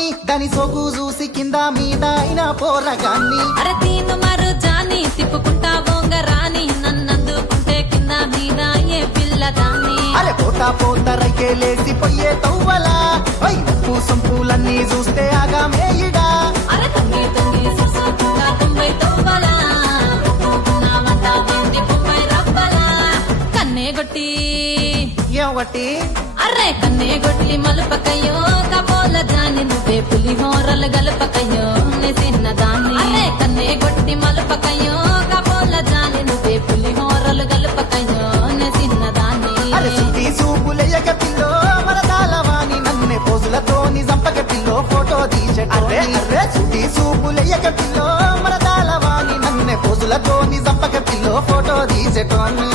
పట్టుకొని దాని సోకు చూసి కింద మీద అయినా పోరగాన్ని. అరే తీను మరు జాని తిప్పుకుంటా బొంగరాని నన్నందుకుంటే కింద మీద ఏ పిల్లదాన్ని. అరే పోతా పోతా రైకేలేసి పోయే తవ్వలా ఉప్పు సొంపులన్నీ చూస్తే ఆగా మేయిడా. అరే తొంగి తొంగి చూసుకుంటా 90 తవ్వలా నావంట వెండి 30 రవ్వలా కన్నే గొట్టి ఏవటి అర్రే కన్నే గొట్టి మలుపకయ్యో కబోల జాని నువ్వే పులిహోరలు గలుపకయ్యో నే చిన్నదాన్ని. అర్రే కన్నే గొట్టి మలుపకయ్యో కబోల జాని నువ్వే పులిహోరలు గలుపకయ్యో నే చిన్నదాన్ని. అరే సుటి సూపులయ్యక పిల్లో మరదాలవాణి నన్నే పోజులతోని చంపక పిల్లో ఫోటో తీసేటోని. అరే సుటి సూపులయ్యక పిల్లో మరదాలవాణి నన్నే పోజులతోని చంపక పిల్లో ఫోటో తీసేటోని.